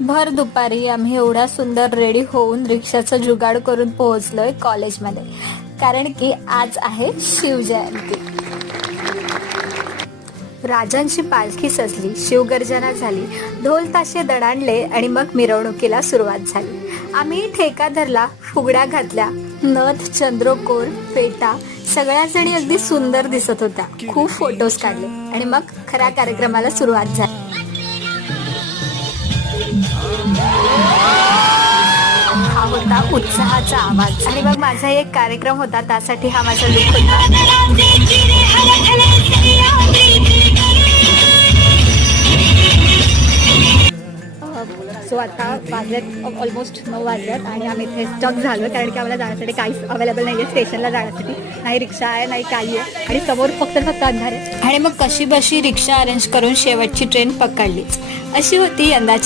भर दुपारी आम्ही एवढा सुंदर रेडी होऊन रिक्षाचा जुगाड करून पोहोचलोय कॉलेजमध्ये, कारण की आज आहे शिवजयंती. राजांची पालखी सजली, शिवगर्जना झाली, ढोल ताशे दणाणले आणि मग मिरवणुकीला सुरुवात झाली. आम्ही ठेका धरला, फुगड्या घातल्या, नथ, चंद्रकोर, फेटा सगळ्या जणी अगदी सुंदर दिसत होत्या. खूप फोटोज काढले आणि मग खऱ्या कार्यक्रमाला सुरुवात झाली. हा होता उत्साहाचा आवाज आणि मग माझा एक कार्यक्रम होता, त्यासाठी हा माझा लुक होता. सो आता वाजलेत ऑलमोस्ट 9 वाजल्यात आणि आम्ही इथे स्टक झालो, कारण की आम्हाला जाण्यासाठी काहीच अवेलेबल नाही आहे स्टेशनला जाण्यासाठी. नाही रिक्षा आहे, नाही काही आहे आणि समोर फक्त अंधार आहे. आणि मग कशी बशी रिक्षा अरेंज करून शेवटची ट्रेन पकडलीच. अशी होती यंदाची